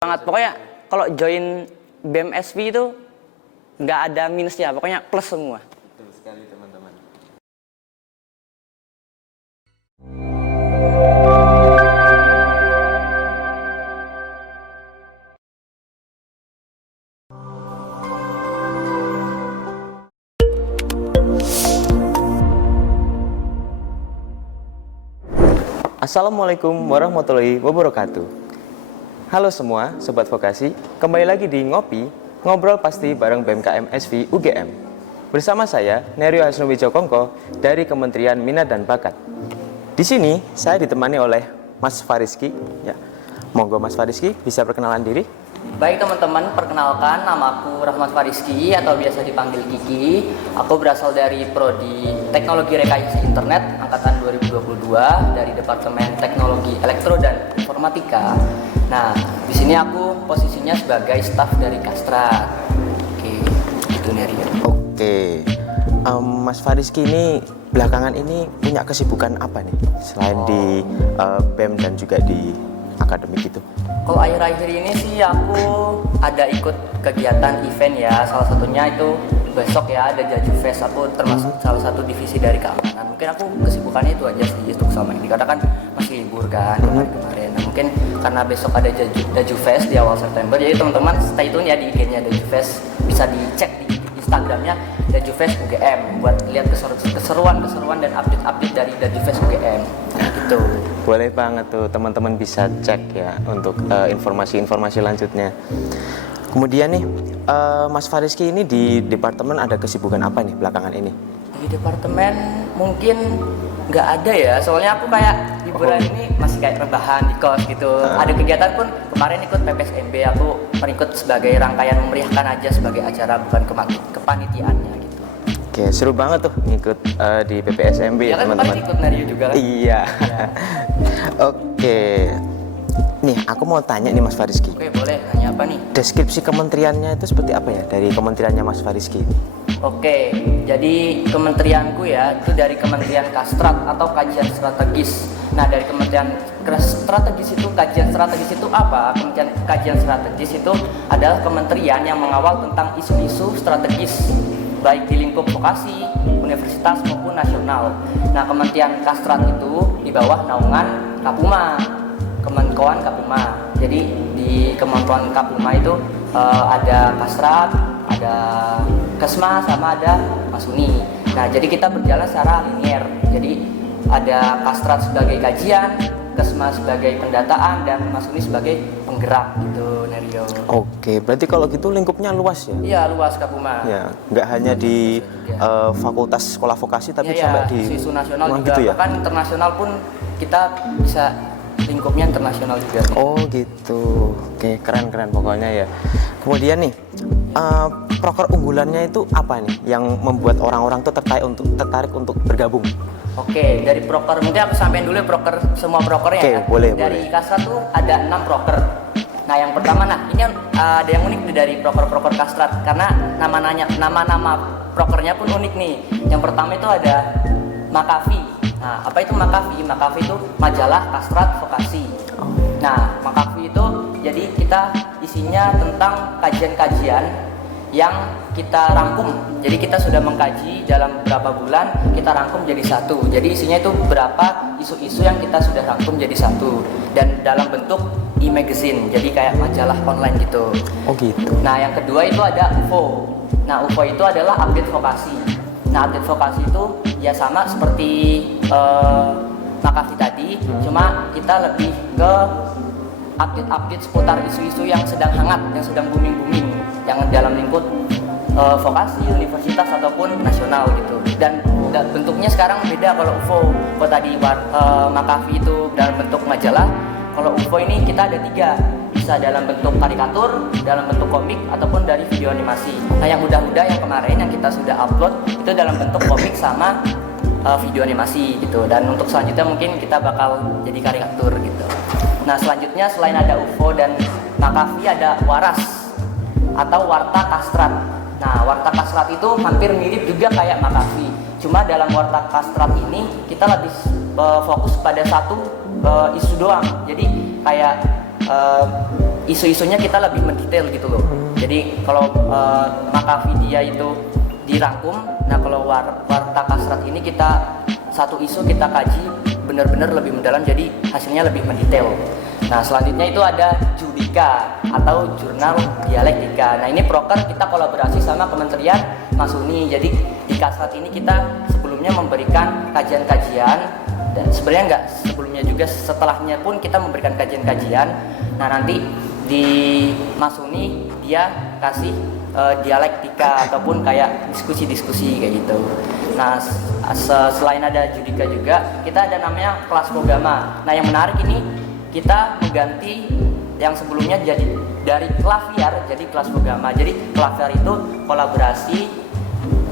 Banget pokoknya kalau join BMSV itu nggak ada minusnya, pokoknya plus semua. Betul sekali teman-teman. Assalamualaikum warahmatullahi wabarakatuh. Halo semua Sobat Vokasi, kembali lagi di Ngopi, Ngobrol Pasti bareng BMKM SV UGM. Bersama saya, Nerio Hasnuwijo Kongko dari Kementerian Minat dan Bakat. Di sini, saya ditemani oleh Mas Fariski. Ya, monggo Mas Fariski bisa perkenalan diri. Baik teman-teman, perkenalkan namaku Rahmat Fariski atau biasa dipanggil Kiki. Aku berasal dari Prodi Teknologi Rekayasa Internet angkatan 2022 dari Departemen Teknologi Elektro dan Informatika. Nah, di sini aku posisinya sebagai staf dari Kastrat. Oke, itu Nerio. Oke, Mas Fariski ini belakangan ini punya kesibukan apa nih selain di BEM dan juga di akademik itu? Kalau akhir-akhir ini sih aku ada ikut kegiatan event ya, salah satunya itu besok ya ada Jaju Fest. Aku termasuk salah satu divisi dari keamanan. Mungkin aku kesibukannya itu aja sih untuk sama ini, karena kan masih libur kan kemarin-kemarin. Nah, mungkin karena besok ada Jaju Fest di awal September, jadi teman-teman stay tune ya di IG-nya Jaju Fest, bisa dicek di Instagramnya Jaju Fest UGM buat lihat keseruan dan update dari Jaju Fest UGM. Nah, gitu. Boleh banget tuh teman-teman bisa cek ya untuk informasi-informasi lanjutnya. Kemudian nih, Mas Fariski ini di departemen ada kesibukan apa nih belakangan ini? Di departemen mungkin nggak ada ya, soalnya aku kayak liburan ini masih kayak rebahan di kos gitu. Ada kegiatan pun kemarin ikut PPSMB, aku ikut sebagai rangkaian memeriahkan aja sebagai acara, bukan kepanitiaannya gitu. Oke, seru banget tuh ngikut di PPSMB ya kan teman-teman. Ikut Nario juga kan? Iya. Oke. Nih, aku mau tanya nih Mas Fariski. Oke, boleh. Nanya apa nih? Deskripsi kementeriannya itu seperti apa ya dari kementeriannya Mas Fariski? Oke, jadi kementerianku ya itu dari Kementerian Kastrat atau Kajian Strategis. Nah, dari Kementerian Strategis itu, kajian strategis itu apa? Kementerian Kajian Strategis itu adalah kementerian yang mengawal tentang isu-isu strategis baik di lingkup vokasi, universitas maupun nasional. Nah, Kementerian Kastrat itu di bawah naungan Kapuma, Kemenkoan Kapuma. Jadi di Kemenkoan Kapuma itu ada Kastrat, ada Kesma, sama ada Masuni. Nah, jadi kita berjalan secara linier. Jadi ada Kastrat sebagai kajian, Kesma sebagai pendataan, dan Masuni sebagai penggerak gitu, Nerio. Oke, berarti kalau gitu lingkupnya luas ya? Iya, luas Kapuma. Ya, nggak hanya di fakultas sekolah vokasi, tapi sampai di isu nasional juga, gitu ya? bahkan internasional pun kita bisa lingkupnya internasional juga. Oh gitu, oke, keren pokoknya ya. Kemudian nih, proker unggulannya itu apa nih yang membuat orang-orang tuh tertarik untuk bergabung? Oke, dari proker mungkin aku sampein dulu semua prokernya ya. Boleh. Dari Kastrat tuh ada 6 proker. Nah, yang pertama, ini ada yang unik nih dari proker Kastrat, karena nama-nama prokernya pun unik nih. Yang pertama itu ada Makavi. Nah, apa itu Makavi? Makavi itu majalah Kastrat Vokasi. Nah, Makavi itu jadi kita isinya tentang kajian-kajian yang kita rangkum. Jadi kita sudah mengkaji dalam beberapa bulan, kita rangkum jadi satu. Jadi isinya itu berapa isu-isu yang kita sudah rangkum jadi satu, dan dalam bentuk e-magazine, jadi kayak majalah online gitu. Oh gitu. Nah, yang kedua itu ada UFO. Nah, UFO itu adalah update vokasi. Nah, update vokasi itu ya sama seperti Makavi tadi, cuma kita lebih ke update seputar isu-isu yang sedang hangat, yang sedang booming, yang dalam lingkup vokasi, universitas ataupun nasional gitu. Dan bentuknya sekarang beda. Kalau UFO tadi Makavi itu dalam bentuk majalah, kalau UFO ini kita ada 3, bisa dalam bentuk karikatur, dalam bentuk komik, ataupun dari video animasi. Nah, yang udah yang kemarin yang kita sudah upload itu dalam bentuk komik sama video animasi gitu. Dan untuk selanjutnya mungkin kita bakal jadi karikatur gitu. Nah, selanjutnya selain ada UFO dan Makavi, ada Waras atau Warta Kastrat. Nah, Warta Kastrat itu hampir mirip juga kayak Makavi, cuma dalam Warta Kastrat ini kita lebih fokus pada satu isu doang. Jadi kayak isu-isunya kita lebih mendetail gitu loh. Jadi kalau Makavidia itu dirangkum, nah kalau Warta Kasrat ini kita satu isu kita kaji benar-benar lebih mendalam, jadi hasilnya lebih mendetail. Nah selanjutnya itu ada Judika atau Jurnal Dialektika. Nah ini proker kita kolaborasi sama Kementerian Masuni. Jadi di Kasrat ini kita sebelumnya memberikan kajian-kajian, dan sebenarnya enggak sebelumnya juga, setelahnya pun kita memberikan kajian-kajian. Nah nanti di Masuni dia kasih dialektika ataupun kayak diskusi-diskusi kayak gitu. Nah selain ada Judika juga kita ada namanya kelas Programa. Nah yang menarik ini kita mengganti yang sebelumnya jadi dari Klaviar jadi kelas Programa. Jadi Klaviar itu kolaborasi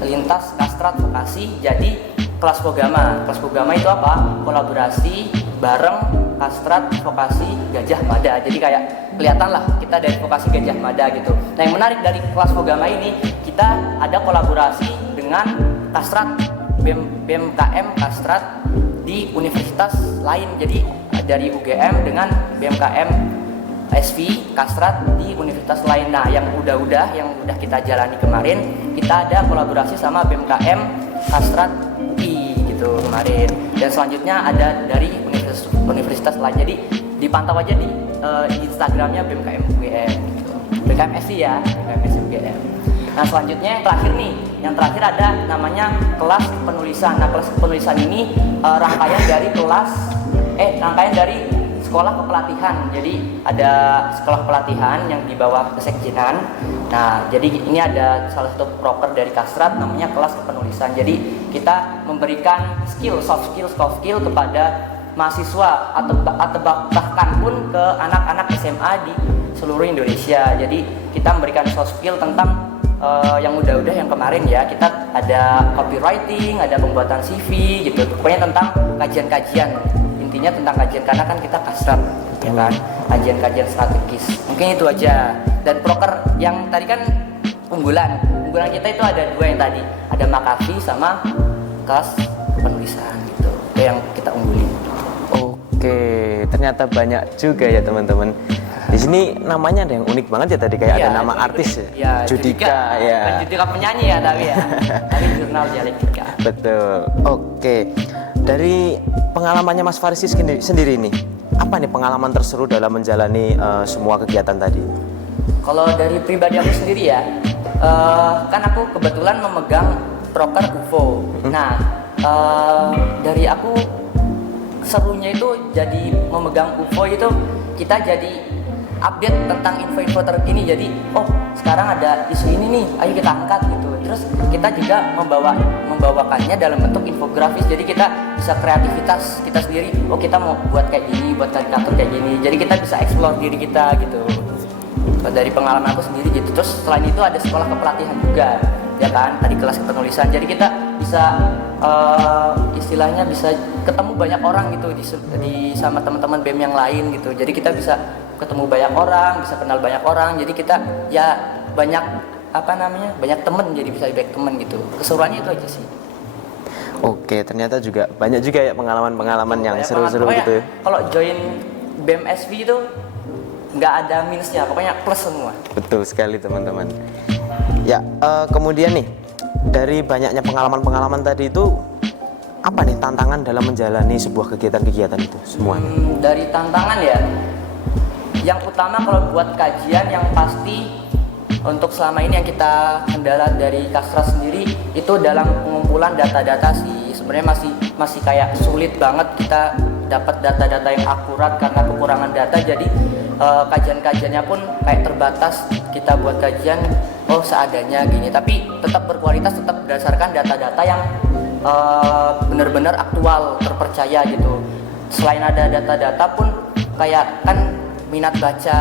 lintas Kastrat Vokasi jadi kelas Programa. Kelas Programa itu apa? Kolaborasi bareng Kastrat Vokasi Gajah Mada. Jadi kayak kelihatan lah kita dari Vokasi Gajah Mada gitu. Nah yang menarik dari kelas Programa ini kita ada kolaborasi dengan Kastrat BMKM Kastrat di universitas lain. Jadi dari UGM dengan BMKM SV Kastrat di universitas lain. Nah yang udah kita jalani kemarin, kita ada kolaborasi sama BMKM Kastrat UI gitu kemarin. Dan selanjutnya ada dari universitas lain. Jadi dipantau aja di Instagramnya BMKM UGM gitu. BMKM SV ya, BMKM SV UGM. Nah selanjutnya yang terakhir ada namanya kelas penulisan. Nah kelas penulisan ini rangkaian dari sekolah kepelatihan. Jadi ada sekolah pelatihan yang di bawah kesekjenan. Nah jadi ini ada salah satu proker dari Kastrat namanya kelas kepenulisan. Jadi kita memberikan soft skill kepada mahasiswa atau bahkan pun ke anak-anak SMA di seluruh Indonesia. Jadi kita memberikan soft skill tentang yang udah yang kemarin ya, kita ada copywriting, ada pembuatan CV gitu, pokoknya tentang kajian-kajian, intinya tentang kajian karena kan kita Kastrat ya kan, kajian-kajian strategis. Mungkin itu aja. Dan proker yang tadi kan unggulan kita itu ada dua yang tadi, ada Makavi sama kelas penulisan gitu, itu yang kita unggulin. Oke, ternyata banyak juga ya teman-teman. Di sini namanya ada yang unik banget ya tadi, kayak ada nama artis ya. Judika ya. Judika penyanyi ya tapi Jurnal Dialektika. Betul. Oke. Dari pengalamannya Mas Farisi sendiri nih, apa nih pengalaman terseru dalam menjalani semua kegiatan tadi? Kalau dari pribadi aku sendiri ya, kan aku kebetulan memegang proker UFO. Nah, dari aku serunya itu jadi memegang UFO itu kita jadi update tentang info-info terkini. Jadi sekarang ada isu ini nih, ayo kita angkat gitu. Terus kita juga membawakannya dalam bentuk infografis. Jadi kita bisa kreativitas kita sendiri. Kita mau buat kayak gini, buat karikatur kayak gini. Jadi kita bisa explore diri kita gitu. Dari pengalaman aku sendiri gitu. Terus selain itu ada sekolah kepelatihan juga ya kan, tadi kelas kepenulisan. Jadi kita bisa istilahnya bisa ketemu banyak orang gitu di sama teman-teman BEM yang lain gitu. Jadi kita bisa ketemu banyak orang, bisa kenal banyak orang. Jadi kita ya banyak banyak temen, jadi bisa banyak temen gitu. Keseruannya itu aja sih. Oke, ternyata juga banyak juga ya pengalaman-pengalaman yang seru-seru gitu. Kalau join BEM SV itu nggak ada minusnya, pokoknya plus semua. Betul sekali teman-teman. Ya, kemudian nih dari banyaknya pengalaman-pengalaman tadi itu, apa nih tantangan dalam menjalani sebuah kegiatan-kegiatan itu semuanya? Dari tantangan ya, yang utama kalau buat kajian yang pasti untuk selama ini yang kita kendala dari Kastrat sendiri itu dalam pengumpulan data-data sih. Sebenarnya masih kayak sulit banget kita dapat data-data yang akurat karena kekurangan data. Jadi kajian-kajiannya pun kayak terbatas. Kita buat kajian seadanya gini, tapi tetap berkualitas, tetap berdasarkan data-data yang benar-benar aktual, terpercaya gitu. Selain ada data-data pun kayak kan minat baca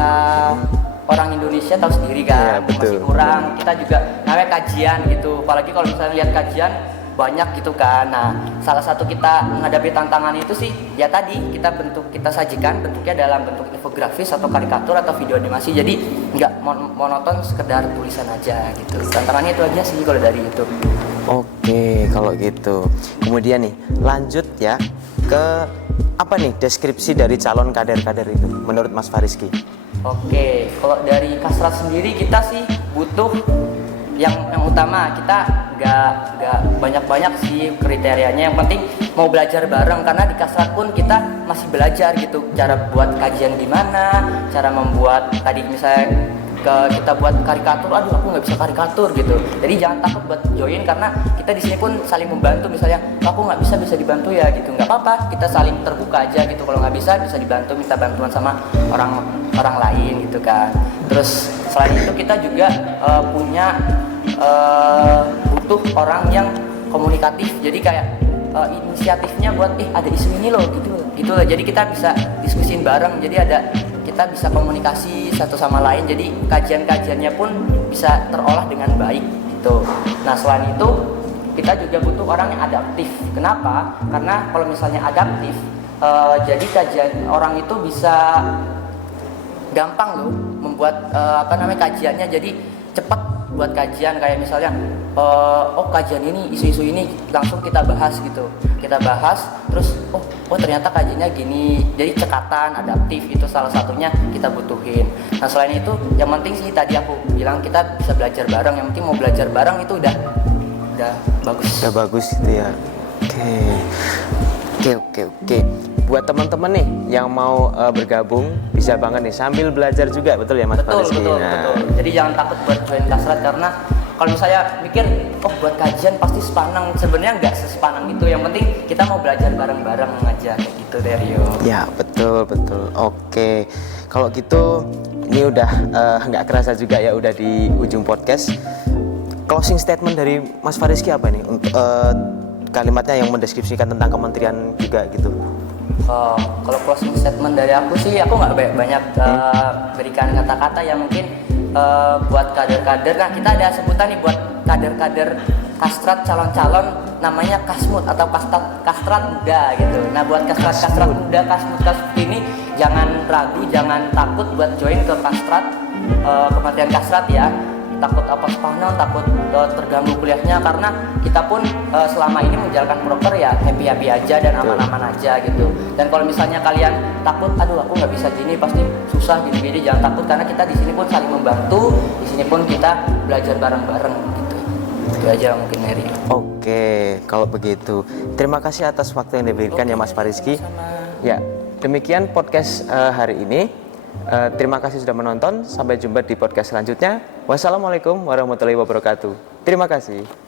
orang Indonesia tahu sendiri kan, masih kurang. Kita juga namanya kajian gitu, apalagi kalau misalnya lihat kajian banyak gitu kan. Nah, salah satu kita menghadapi tantangan itu sih ya tadi kita sajikan bentuknya dalam bentuk infografis atau karikatur atau video animasi. Jadi nggak monoton sekedar tulisan aja gitu. Tantangannya itu aja sih kalau dari itu. Oke, kalau gitu. Kemudian nih, lanjut ya ke apa nih deskripsi dari calon kader-kader itu menurut Mas Fariski? Oke, kalau dari kasrat sendiri kita sih butuh yang utama, kita nggak banyak-banyak sih kriterianya. Yang penting mau belajar bareng, karena di kasrat pun kita masih belajar gitu, cara buat kajian gimana, cara membuat tadi misalnya kita buat karikatur, aduh aku nggak bisa karikatur gitu. Jadi jangan takut buat join, karena kita di sini pun saling membantu. Misalnya aku nggak bisa dibantu ya gitu, nggak apa-apa, kita saling terbuka aja gitu. Kalau nggak bisa dibantu, minta bantuan sama orang lain gitu kan. Terus selain itu kita juga punya butuh orang yang komunikatif. Jadi kayak inisiatifnya buat ada isu ini loh gitu loh. Jadi kita bisa diskusin bareng. Jadi kita bisa komunikasi satu sama lain. Jadi kajian-kajiannya pun bisa terolah dengan baik gitu. Nah selain itu kita juga butuh orang yang adaptif. Kenapa? Karena kalau misalnya adaptif, jadi kajian orang itu bisa gampang loh membuat kajiannya. Jadi cepat buat kajian, kayak misalnya kajian ini, isu-isu ini langsung kita bahas gitu. Kita bahas terus ternyata kajiannya gini. Jadi cekatan, adaptif itu salah satunya kita butuhin. Nah selain itu yang penting sih tadi aku bilang kita bisa belajar bareng. Yang penting mau belajar bareng itu udah bagus. Udah bagus gitu ya. Oke. Buat teman-teman nih yang mau bergabung, bisa banget nih sambil belajar juga, betul ya Mas Fariski? Betul. Jadi jangan takut buat join kasrat, karena kalau misalnya mikir buat kajian pasti sepanang, sebenarnya nggak sesepanang itu. Yang penting kita mau belajar bareng-bareng aja kayak gitu deh Rio. Ya betul. Oke, kalau gitu ini udah nggak kerasa juga ya, udah di ujung podcast. Closing statement dari Mas Fariski apa nih? Untuk kalimatnya yang mendeskripsikan tentang kementerian juga gitu. Kalau closing statement dari aku sih, aku nggak banyak berikan kata-kata yang mungkin buat kader-kader. Nah kita ada sebutan nih buat kader-kader kastrat calon-calon, namanya kasmut atau kastrat muda gitu. Nah buat kastrat muda, kasmut ini jangan ragu, jangan takut buat join ke kastrat, kementerian kastrat ya. Takut apa sepanang, takut terganggu kuliahnya, karena kita pun selama ini menjalankan proker ya happy aja dan aman-aman aja gitu. Dan kalau misalnya kalian takut, aduh aku nggak bisa gini, pasti susah gini-gini, jangan takut, karena kita di sini pun saling membantu, di sini pun kita belajar bareng-bareng gitu. Itu aja mungkin Mary. Oke, kalau begitu terima kasih atas waktu yang diberikan ya Mas Fariski. Ya, demikian podcast hari ini. Terima kasih sudah menonton. Sampai jumpa di podcast selanjutnya. Wassalamualaikum warahmatullahi wabarakatuh. Terima kasih.